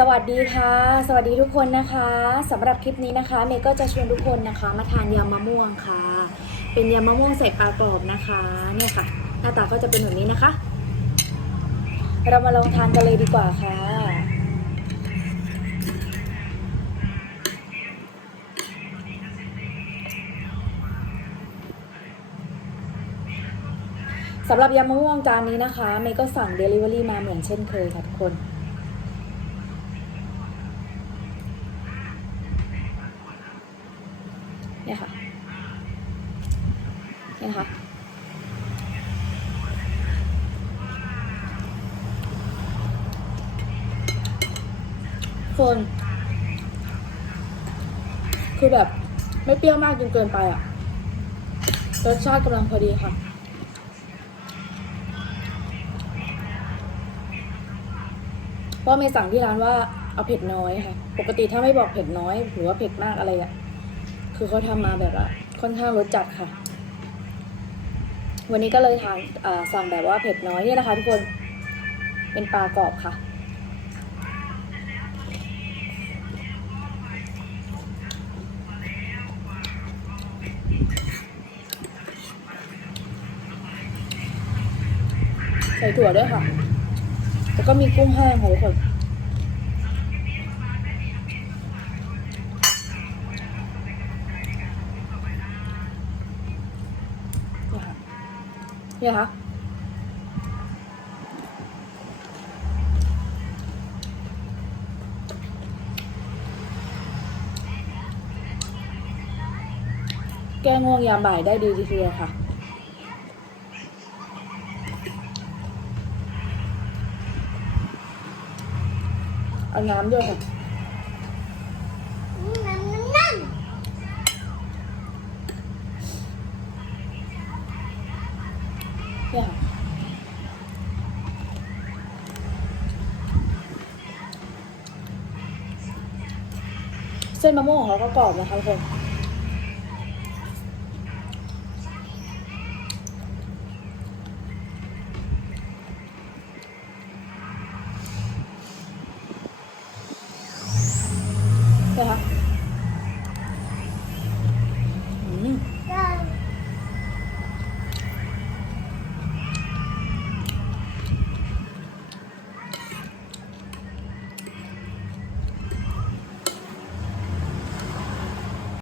สวัสดีค่ะ สวัสดีทุกคนนะคะสำหรับคลิปนี้นะคะเมย์ก็จะชวนทุกคนนะคะมาทานยำมะม่วงค่ะ เป็นยำมะม่วงใส่ปลากรอบนะคะเนี่ยค่ะ หน้าตาก็จะเป็นแบบนี้นะคะ เรามาลองทานกันเลยดีกว่าค่ะ สำหรับยำมะม่วงจานนี้นะคะเมย์ก็สั่ง Delivery มาเหมือนเช่นเคยค่ะทุกคน เนี่ยค่ะเนี่ยนะคะคนคือแบบไม่เปรี้ยวมากจนเกินไปอะรสชาติกำลังพอดีค่ะพราะเมย์สั่งที่ร้านว่าเอาเผ็ดน้อยค่ะ ปกติถ้าไม่บอกเผ็ดน้อย หรือว่าเผ็ดมากอะไรอะ คือเขาทำมาแบบว่าค่อนข้างรสจัดค่ะ วันนี้ก็เลยทานสั่งแบบว่าเผ็ดน้อยเนี่ยนะคะ ทุกคนเป็นปลากรอบค่ะใส่ถั่วด้วยค่ะ แล้วก็มีกุ้งแห้งค่ะทุกคน เนี่ยค่ะเนี่ยค่ะแก้ง่วงยามบ่ายได้ดีทีเดียวค่ะเอาน้ำด้วยค่ะ นั่นนั่น เนี่ยค่ะเส้นมะม่วงของเราก็กรอบนะคะทุกคน